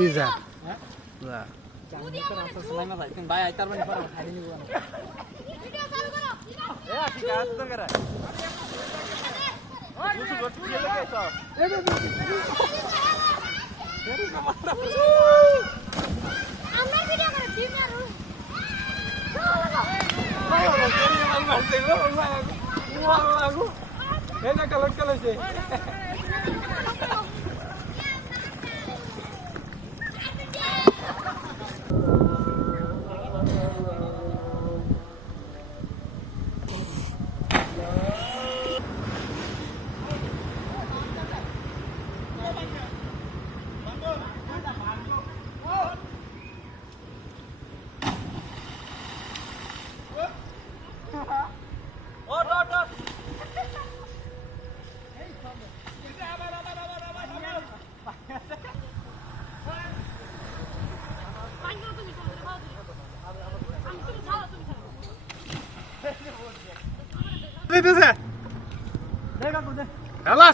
তুই যা যা ভাই আইতার মানে খালি নিব না এ ঠিক আছে তো করে আমার ভিডিও করে টিম মারু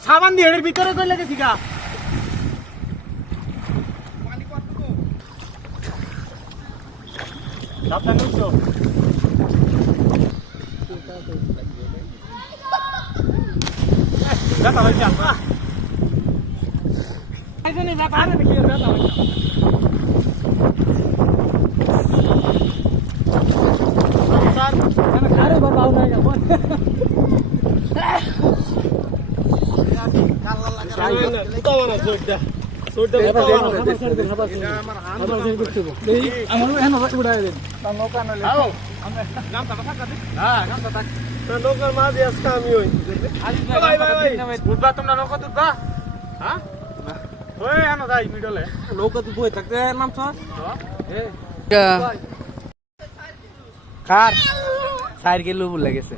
সাবান দিয়ে এর ভিতরে কই লেগেছি গা সাবধান উঠো দাদা ভাই যা আইজনে যা পারে নাকি দাদা ভাই স্যার আমি খারে বাবাও নাই গা সাইড কে লুবুল লাগেছে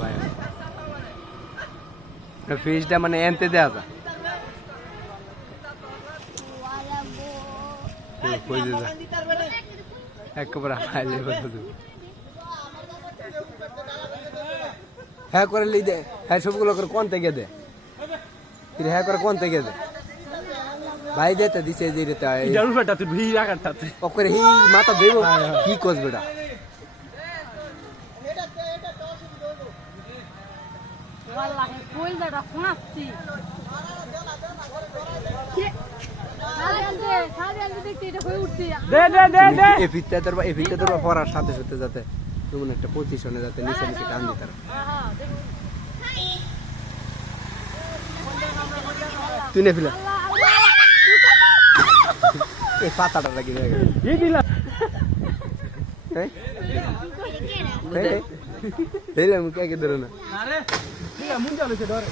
ভাই ফিশটা মানে এনতে দেয়া যা একবার হাইলে হ্যাঁ করে লি দে হ্যাঁ সবগুলো করে কোন থেকে দে হ্যাঁ করে কোন থেকে দে ভাই দেতে দিছে যে রেতে তুই ভিড় রাখাতে ওকে হি মাথা দেব কি কোস বেটা wallahi কই দাদা ফাঁসছি এফিতে তোর পড়ার সাথে সাথে যাতে তেমন একটা পজিশনে যাতে নিচে নিচে টান দিতে তুই নে ফিলা এই পাতাটা লাগি যায় এই দিলা এই মুখে কে ধরে না আরে মুন্ডা লইছে ধরে